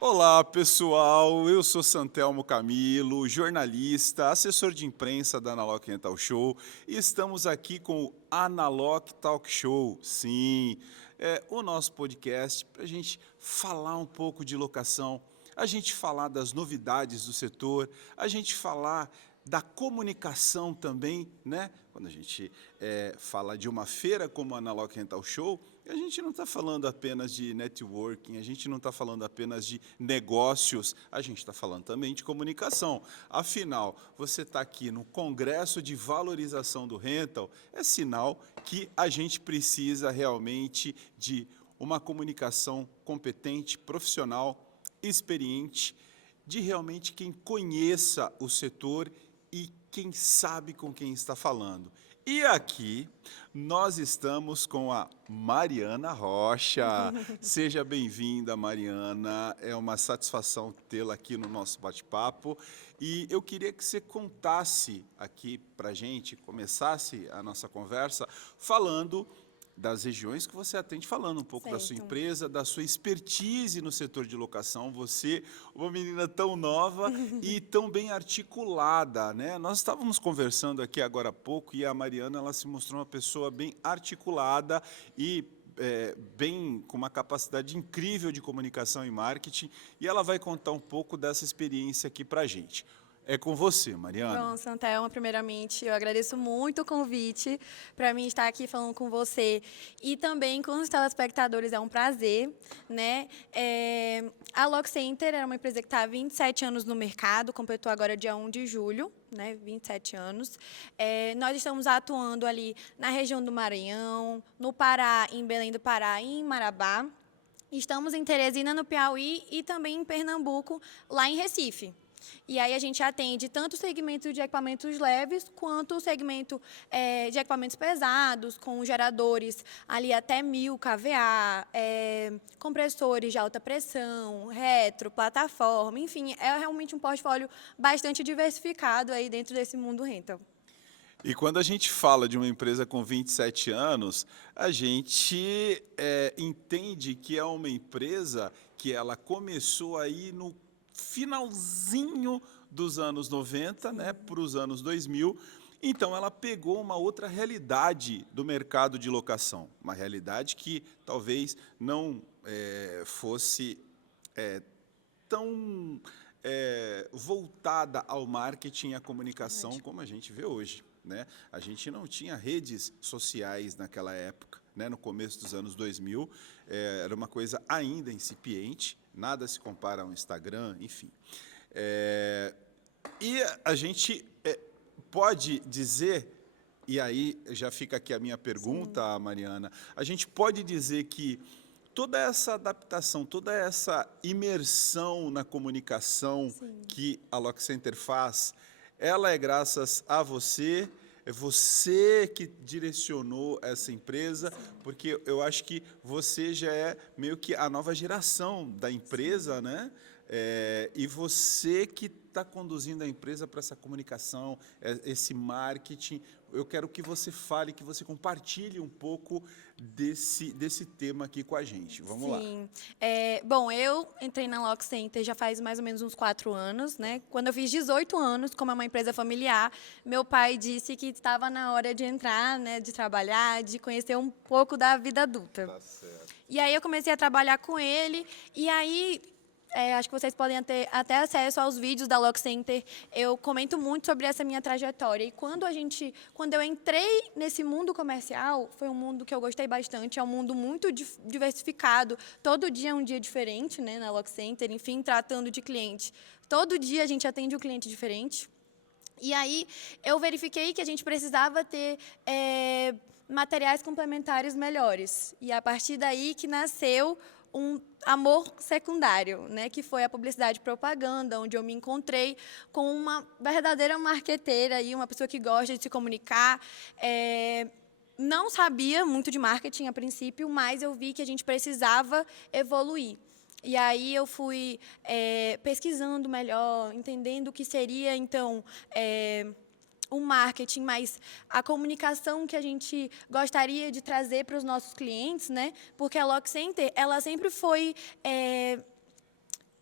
Olá, pessoal. Eu sou Santelmo Camilo, jornalista, assessor de imprensa da Analog Rental Show, e estamos aqui com o Analog Talk Show. Sim, é o nosso podcast para a gente falar um pouco de locação, a gente falar das novidades do setor, a gente falar da comunicação também, né? Quando a gente fala de uma feira como a Analog Rental Show, a gente não está falando apenas de networking, a gente não está falando apenas de negócios, a gente está falando também de comunicação. Afinal, você está aqui no Congresso de Valorização do Rental, é sinal que a gente precisa realmente de uma comunicação competente, profissional, experiente, de realmente quem conheça o setor e quem sabe com quem está falando. E aqui nós estamos com a Mariana Rocha. Seja bem-vinda, Mariana. É uma satisfação tê-la aqui no nosso bate-papo. E eu queria que você contasse aqui para a gente, começasse a nossa conversa falando das regiões que você atende, falando um pouco da sua Certo. empresa, da sua expertise no setor de locação. Você, uma menina tão nova e tão bem articulada, né? Nós estávamos conversando aqui agora há pouco e a Mariana, ela se mostrou uma pessoa bem articulada e bem com uma capacidade incrível de comunicação e marketing, e ela vai contar um pouco dessa experiência aqui para a gente. É com você, Mariana. Bom, Santelma, primeiramente, eu agradeço muito o convite para mim estar aqui falando com você e também com os telespectadores, é um prazer, né? A Lock Center era uma empresa que está há 27 anos no mercado, completou agora dia 1 de julho, né? 27 anos. Nós estamos atuando ali na região do Maranhão, no Pará, em Belém do Pará e em Marabá. Estamos em Teresina, no Piauí, e também em Pernambuco, lá em Recife. E aí a gente atende tanto o segmento de equipamentos leves, quanto o segmento de equipamentos pesados, com geradores ali até 1000 kVA, compressores de alta pressão, retro, plataforma, enfim, é realmente um portfólio bastante diversificado aí dentro desse mundo rental. E quando a gente fala de uma empresa com 27 anos, a gente entende que é uma empresa que ela começou aí no finalzinho dos anos 90, né, para os anos 2000. Então, ela pegou uma outra realidade do mercado de locação, uma realidade que talvez não fosse tão voltada ao marketing e à comunicação Verdade. como a gente vê hoje, né? A gente não tinha redes sociais naquela época, né? No começo dos anos 2000, era uma coisa ainda incipiente, nada se compara ao Instagram, enfim. E a gente pode dizer, e aí já fica aqui a minha Sim, pergunta, Mariana, a gente pode dizer que toda essa adaptação, toda essa imersão na comunicação sim. que a Lock Center faz, ela é graças a você, é você que direcionou essa empresa, Sim, porque eu acho que você já é meio que a nova geração da empresa, sim. né? E você que está conduzindo a empresa para essa comunicação, esse marketing. Eu quero que você fale, que você compartilhe um pouco desse tema aqui com a gente. Vamos lá. Sim. Bom, eu entrei na Lock Center já faz mais ou menos uns 4 anos, né? Quando eu fiz 18 anos, como é uma empresa familiar, meu pai disse que estava na hora de entrar, né, de trabalhar, de conhecer um pouco da vida adulta. Tá certo. E aí eu comecei a trabalhar com ele, e aí acho que vocês podem ter até acesso aos vídeos da Lock Center. Eu comento muito sobre essa minha trajetória. E quando eu entrei nesse mundo comercial, foi um mundo que eu gostei bastante. É um mundo muito diversificado. Todo dia é um dia diferente, né, na Lock Center. Enfim, tratando de cliente. Todo dia a gente atende um cliente diferente. E aí eu verifiquei que a gente precisava ter materiais complementares melhores. E a partir daí que nasceu um amor secundário, né, que foi a publicidade e propaganda, onde eu me encontrei com uma verdadeira marqueteira e uma pessoa que gosta de se comunicar. Não sabia muito de marketing a princípio, mas eu vi que a gente precisava evoluir. E aí eu fui pesquisando melhor, entendendo o que seria, então, o marketing, mas a comunicação que a gente gostaria de trazer para os nossos clientes, né? Porque a Lock Center, ela sempre foi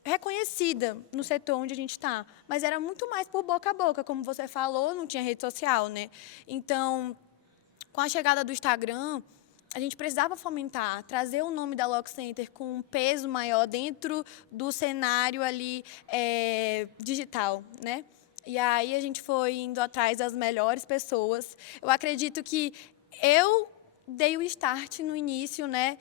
reconhecida no setor onde a gente está, mas era muito mais por boca a boca, como você falou, não tinha rede social, né? Então, com a chegada do Instagram, a gente precisava fomentar, trazer o nome da Lock Center com um peso maior dentro do cenário ali digital, né? E aí a gente foi indo atrás das melhores pessoas. Eu acredito que eu dei o start no início, né,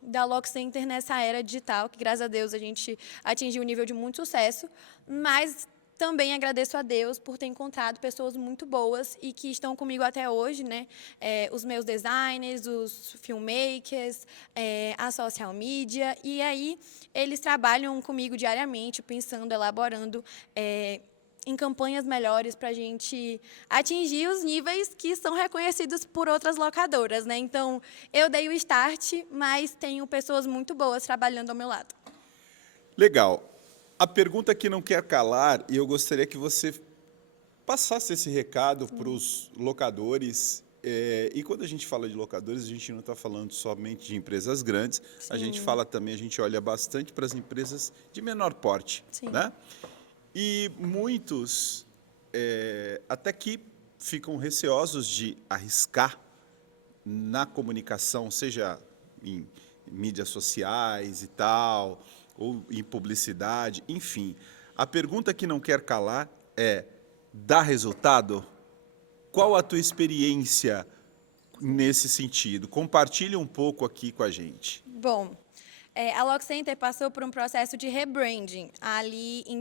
da Lock Center nessa era digital, que graças a Deus a gente atingiu um nível de muito sucesso, mas também agradeço a Deus por ter encontrado pessoas muito boas e que estão comigo até hoje, né? Os meus designers, os filmmakers, a social media. E aí eles trabalham comigo diariamente, pensando, elaborando em campanhas melhores para a gente atingir os níveis que são reconhecidos por outras locadoras, né? Então, eu dei o start, mas tenho pessoas muito boas trabalhando ao meu lado. Legal. A pergunta que não quer calar, e eu gostaria que você passasse esse recado para os locadores. E quando a gente fala de locadores, a gente não está falando somente de empresas grandes, a gente fala também, a gente olha bastante para as empresas de menor porte, né? E muitos até que ficam receosos de arriscar na comunicação, seja em mídias sociais e tal, ou em publicidade, enfim. A pergunta que não quer calar é: dá resultado? Qual a tua experiência nesse sentido? Compartilhe um pouco aqui com a gente. Bom, a Lock Center passou por um processo de rebranding ali em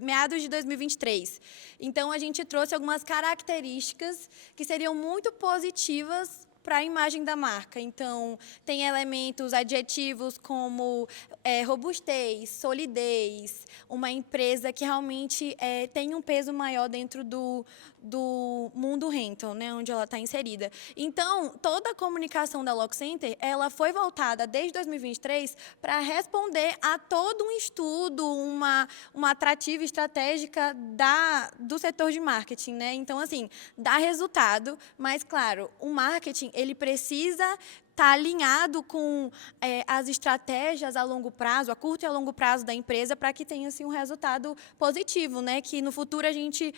meados de 2023. Então, a gente trouxe algumas características que seriam muito positivas para a imagem da marca. Então, tem elementos adjetivos como robustez, solidez, uma empresa que realmente tem um peso maior dentro do mundo rental, né, onde ela está inserida. Então, toda a comunicação da Lock Center, ela foi voltada desde 2023 para responder a todo um estudo, uma atrativa estratégica do setor de marketing, né? Então, assim, dá resultado, mas, claro, o marketing ele precisa estar alinhado com as estratégias a longo prazo, a curto e a longo prazo da empresa, para que tenha assim, um resultado positivo, né? Que no futuro a gente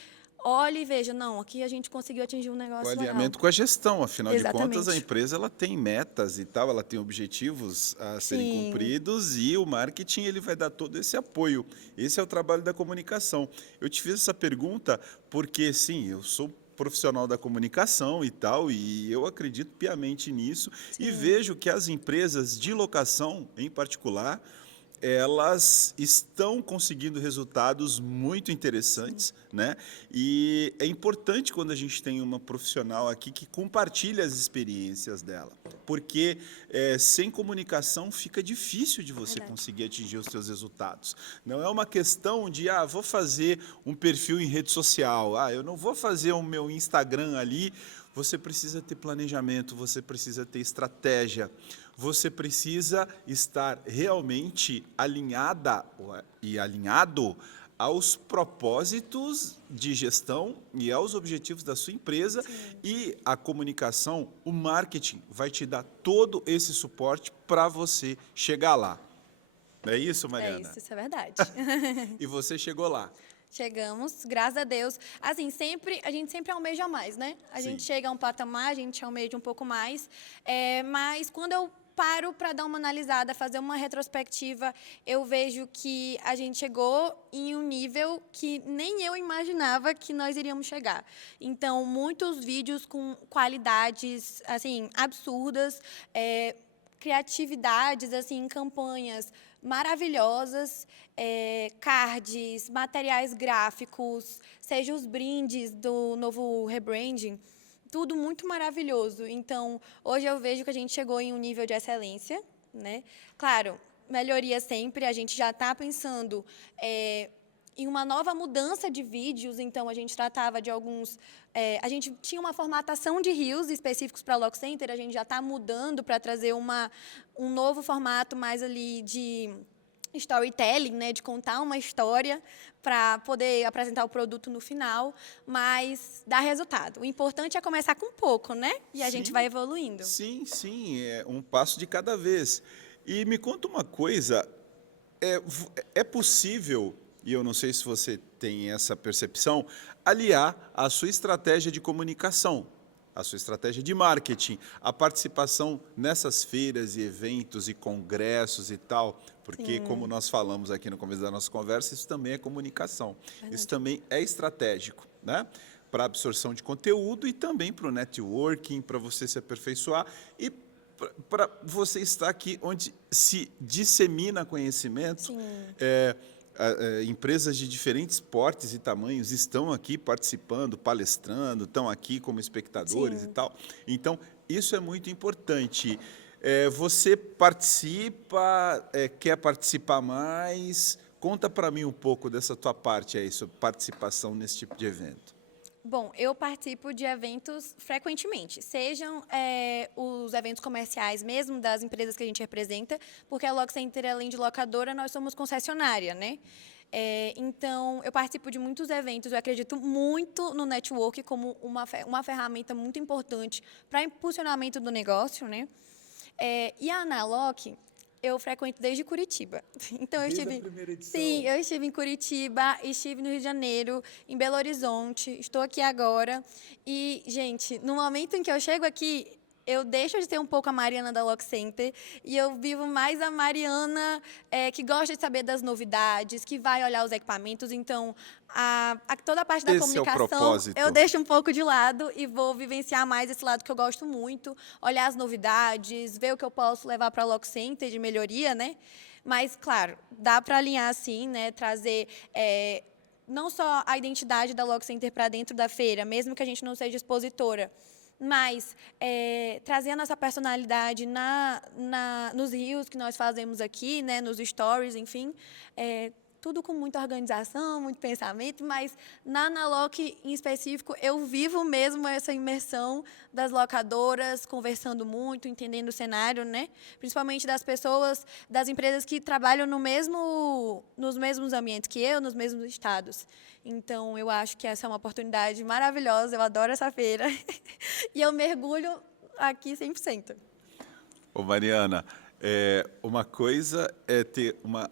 olhe e veja, não, aqui a gente conseguiu atingir um negócio O legal. alinhamento com a gestão, afinal de contas, a Exatamente. empresa ela tem metas e tal, ela tem objetivos a serem Sim. cumpridos e o marketing ele vai dar todo esse apoio. Esse é o trabalho da comunicação. Eu te fiz essa pergunta porque, sim, eu sou profissional da comunicação e tal, e eu acredito piamente nisso. E vejo que as empresas de locação, em particular, elas estão conseguindo resultados muito interessantes, né? E é importante quando a gente tem uma profissional aqui que compartilha as experiências dela, porque sem comunicação fica difícil de você conseguir atingir os seus resultados. Não é uma questão de, vou fazer um perfil em rede social, eu não vou fazer o meu Instagram ali. Você precisa ter planejamento, você precisa ter estratégia, você precisa estar realmente alinhada e alinhado aos propósitos de gestão e aos objetivos da sua empresa. Sim. E a comunicação, o marketing vai te dar todo esse suporte para você chegar lá. É isso, Mariana? Isso é verdade. E você chegou lá. Chegamos, graças a Deus. Assim, a gente sempre almeja mais, né? A gente chega a um patamar, a gente almeja um pouco mais. Mas quando eu paro para dar uma analisada, fazer uma retrospectiva, eu vejo que a gente chegou em um nível que nem eu imaginava que nós iríamos chegar. Então, muitos vídeos com qualidades, assim, absurdas, criatividades, assim, campanhas maravilhosas, cards, materiais gráficos, seja os brindes do novo rebranding, tudo muito maravilhoso. Então, hoje eu vejo que a gente chegou em um nível de excelência, né? Claro, melhoria sempre, a gente já está pensando em uma nova mudança de vídeos, então a gente tratava de alguns... a gente tinha uma formatação de reels específicos para a Lock Center, a gente já está mudando para trazer um novo formato mais ali de storytelling, né, de contar uma história para poder apresentar o produto no final, mas dá resultado. O importante é começar com pouco, né? E a gente vai Sim, evoluindo. sim, sim, é um passo de cada vez. E me conta uma coisa, é possível, e eu não sei se você tem essa percepção, aliar a sua estratégia de comunicação, a sua estratégia de marketing, a participação nessas feiras e eventos e congressos e tal, porque como Sim, nós falamos aqui no começo da nossa conversa, isso também é comunicação, isso verdade. também é estratégico, né? Para absorção de conteúdo e também para o networking, para você se aperfeiçoar e para você estar aqui onde se dissemina conhecimento. Sim, É, empresas de diferentes portes e tamanhos estão aqui participando, palestrando, estão aqui como espectadores e sim. tal. Então, isso é muito importante. Você participa, quer participar mais? Conta para mim um pouco dessa tua parte aí, sobre participação nesse tipo de evento. Bom, eu participo de eventos frequentemente, sejam os eventos comerciais mesmo das empresas que a gente representa, porque a Lock Center, além de locadora, nós somos concessionária, né? Então, eu participo de muitos eventos, eu acredito muito no network como uma ferramenta muito importante para impulsionamento do negócio, né? E a Analoc, eu frequento desde Curitiba. Então, Desde a primeira sim, edição. eu estive em Curitiba, estive no Rio de Janeiro, em Belo Horizonte, estou aqui agora. E, gente, no momento em que eu chego aqui, eu deixo de ser um pouco a Mariana da Lock Center e eu vivo mais a Mariana que gosta de saber das novidades, que vai olhar os equipamentos. Então, toda a parte da Esse é o comunicação eu propósito. deixo um pouco de lado e vou vivenciar mais esse lado que eu gosto muito, olhar as novidades, ver o que eu posso levar para a Lock Center de melhoria, né? Mas, claro, dá para alinhar assim, né? Trazer não só a identidade da Lock Center para dentro da feira, mesmo que a gente não seja expositora, mas trazer a nossa personalidade nos rios que nós fazemos aqui, né, nos stories, enfim, tudo com muita organização, muito pensamento, mas na Analoc em específico eu vivo mesmo essa imersão das locadoras, conversando muito, entendendo o cenário, né, principalmente das pessoas, das empresas que trabalham nos mesmos ambientes que eu, nos mesmos estados. Então, eu acho que essa é uma oportunidade maravilhosa, eu adoro essa feira. E eu mergulho aqui 100%. Ô Mariana, uma coisa é ter uma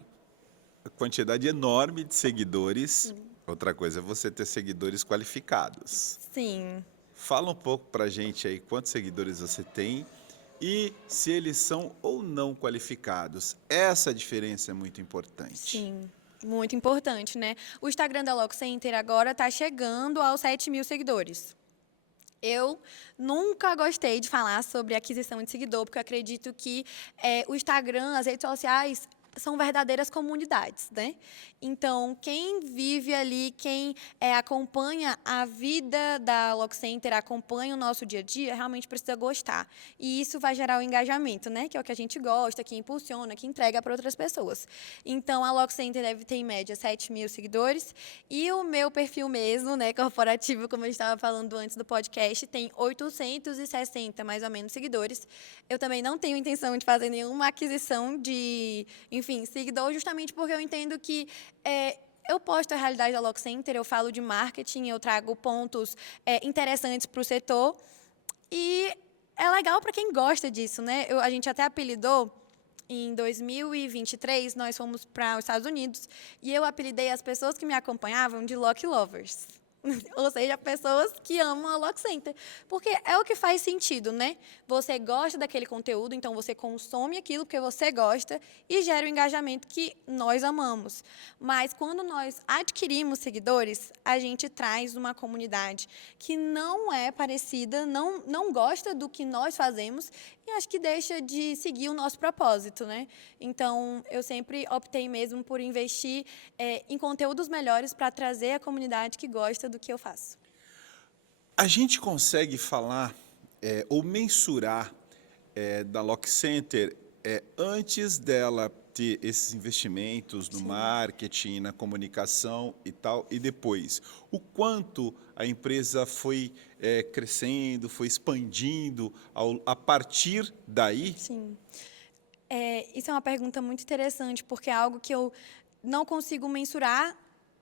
quantidade enorme de seguidores, outra coisa é você ter seguidores qualificados. Sim, Fala um pouco pra gente aí quantos seguidores você tem e se eles são ou não qualificados. Essa diferença é muito importante. sim. Muito importante, né? O Instagram da Lock Center agora está chegando aos 7.000 seguidores. Eu nunca gostei de falar sobre aquisição de seguidor, porque eu acredito que o Instagram, as redes sociais, são verdadeiras comunidades, né? Então, quem vive ali, quem acompanha a vida da Lock Center, acompanha o nosso dia a dia, realmente precisa gostar. E isso vai gerar o engajamento, né? Que é o que a gente gosta, que impulsiona, que entrega para outras pessoas. Então, a Lock Center deve ter, em média, 7.000 seguidores. E o meu perfil mesmo, né, corporativo, como eu estava falando antes do podcast, tem 860, mais ou menos, seguidores. Eu também não tenho intenção de fazer nenhuma aquisição de, enfim, seguidor, justamente porque eu entendo que eu posto a realidade da Lock Center, eu falo de marketing, eu trago pontos interessantes para o setor e é legal para quem gosta disso, né? A gente até apelidou, em 2023, nós fomos para os Estados Unidos e eu apelidei as pessoas que me acompanhavam de Lock Lovers. Ou seja, pessoas que amam a Lock Center. Porque é o que faz sentido, né? Você gosta daquele conteúdo, então você consome aquilo porque você gosta e gera o engajamento que nós amamos. Mas quando nós adquirimos seguidores, a gente traz uma comunidade que não é parecida, não gosta do que nós fazemos e acho que deixa de seguir o nosso propósito, né? Então, eu sempre optei mesmo por investir em conteúdos melhores para trazer a comunidade que gosta do que eu faço. A gente consegue falar ou mensurar da Lock Center antes dela ter esses investimentos no Sim. marketing, na comunicação e tal, e depois. O quanto a empresa foi crescendo, foi expandindo a partir daí? Sim. Isso é uma pergunta muito interessante, porque é algo que eu não consigo mensurar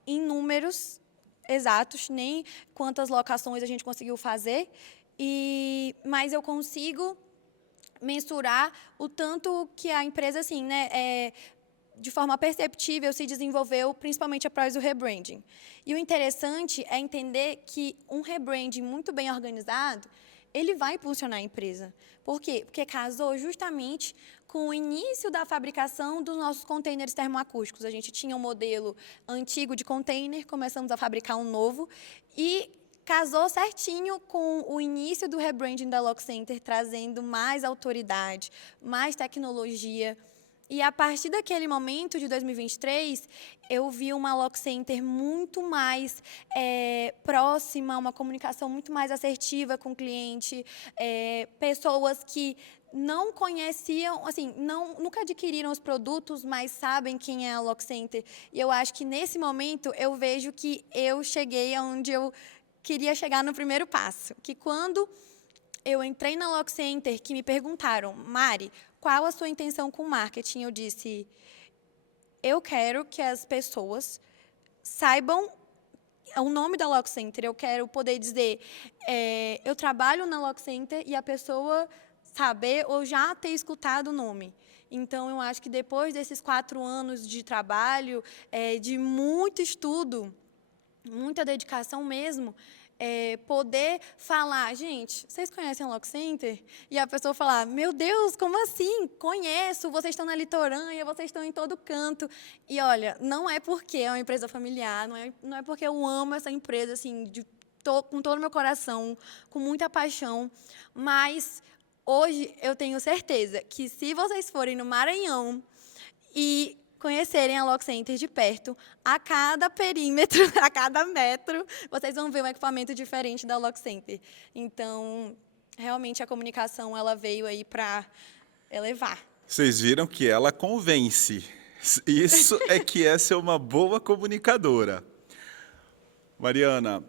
em números exatos, nem quantas locações a gente conseguiu fazer, mas eu consigo mensurar o tanto que a empresa, assim, né, de forma perceptível, se desenvolveu, principalmente após o rebranding. E o interessante é entender que um rebranding muito bem organizado, ele vai impulsionar a empresa. Por quê? Porque casou justamente com o início da fabricação dos nossos containers termoacústicos. A gente tinha um modelo antigo de container, começamos a fabricar um novo e casou certinho com o início do rebranding da Lock Center, trazendo mais autoridade, mais tecnologia. E a partir daquele momento, de 2023, eu vi uma Lock Center muito mais próxima, uma comunicação muito mais assertiva com o cliente, pessoas que não conheciam, assim, nunca adquiriram os produtos, mas sabem quem é a Lock Center. E eu acho que, nesse momento, eu vejo que eu cheguei aonde eu queria chegar no primeiro passo. Que quando eu entrei na Lock Center, que me perguntaram, Mari, qual a sua intenção com o marketing? Eu disse, eu quero que as pessoas saibam o nome da Lock Center. Eu quero poder dizer, eu trabalho na Lock Center e a pessoa saber ou já ter escutado o nome. Então, eu acho que depois desses 4 anos de trabalho, de muito estudo, muita dedicação mesmo, poder falar, gente, vocês conhecem a Lock Center? E a pessoa falar, meu Deus, como assim? Conheço, vocês estão na Litorânea, vocês estão em todo canto. E, olha, não é porque é uma empresa familiar, não é porque eu amo essa empresa, assim, com todo o meu coração, com muita paixão, mas hoje eu tenho certeza que se vocês forem no Maranhão e conhecerem a Lock Center de perto, a cada perímetro, a cada metro, vocês vão ver um equipamento diferente da Lock Center. Então, realmente, a comunicação ela veio aí para elevar. Vocês viram que ela convence. Isso é que é ser uma boa comunicadora. Mariana,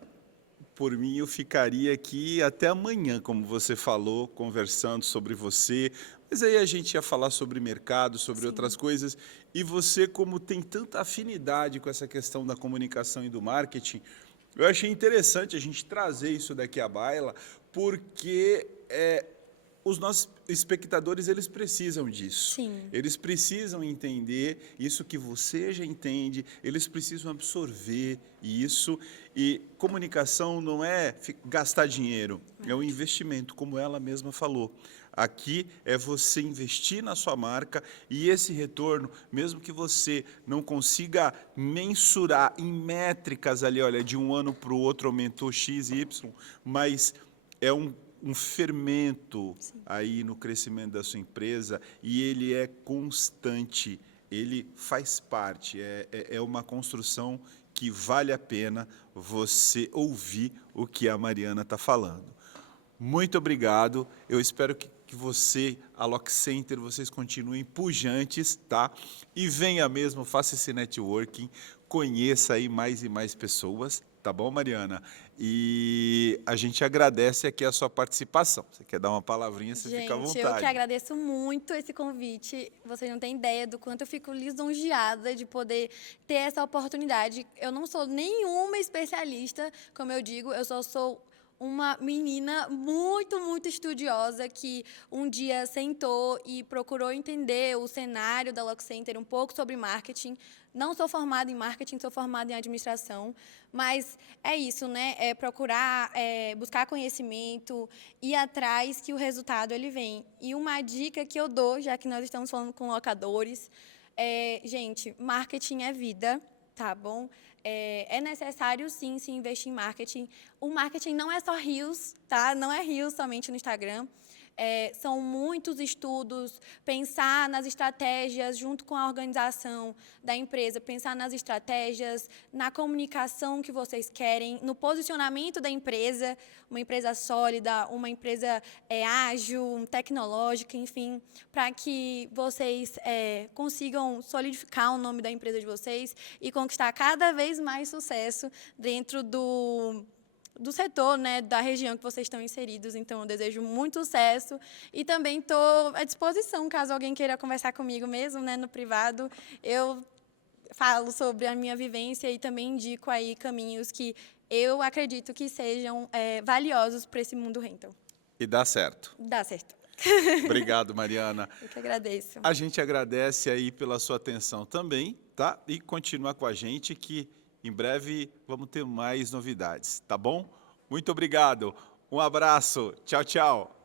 por mim eu ficaria aqui até amanhã, como você falou, conversando sobre você. Mas aí a gente ia falar sobre mercado, sobre outras coisas. E você, como tem tanta afinidade com essa questão da comunicação e do marketing, eu achei interessante a gente trazer isso daqui à baila, porque os nossos espectadores, eles precisam disso. Sim. Eles precisam entender isso que você já entende, eles precisam absorver isso. E comunicação não é gastar dinheiro, é um investimento, como ela mesma falou. Aqui é você investir na sua marca e esse retorno, mesmo que você não consiga mensurar em métricas ali, olha, de um ano para o outro aumentou X, Y, mas é um fermento aí no crescimento da sua empresa e ele é constante, ele faz parte, é uma construção que vale a pena você ouvir o que a Mariana está falando. Muito obrigado, eu espero que você, a Lock Center, vocês continuem pujantes, tá? E venha mesmo, faça esse networking, conheça aí mais e mais pessoas, tá bom, Mariana? E a gente agradece aqui a sua participação. Você quer dar uma palavrinha, você fica à vontade. Gente, eu que agradeço muito esse convite. Vocês não têm ideia do quanto eu fico lisonjeada de poder ter essa oportunidade. Eu não sou nenhuma especialista, como eu digo, eu só sou uma menina muito, muito estudiosa que um dia sentou e procurou entender o cenário da Lock Center, um pouco sobre marketing. Não sou formada em marketing, sou formada em administração, mas é isso, né? É procurar, buscar conhecimento, ir atrás que o resultado ele vem. E uma dica que eu dou, já que nós estamos falando com locadores, gente, marketing é vida, tá bom? É necessário, sim, se investir em marketing. O marketing não é só Reels, tá? Não é Reels somente no Instagram. São muitos estudos, pensar nas estratégias junto com a organização da empresa, pensar nas estratégias, na comunicação que vocês querem, no posicionamento da empresa, uma empresa sólida, uma empresa ágil, tecnológica, enfim, para que vocês consigam solidificar o nome da empresa de vocês e conquistar cada vez mais sucesso dentro do setor, né, da região que vocês estão inseridos. Então, eu desejo muito sucesso e também estou à disposição, caso alguém queira conversar comigo mesmo, né, no privado. Eu falo sobre a minha vivência e também indico aí caminhos que eu acredito que sejam valiosos para esse mundo rental. E dá certo. Dá certo. Obrigado, Mariana. Eu que agradeço. A gente agradece aí pela sua atenção também, tá? E continua com a gente que em breve vamos ter mais novidades, tá bom? Muito obrigado. Um abraço. Tchau, tchau.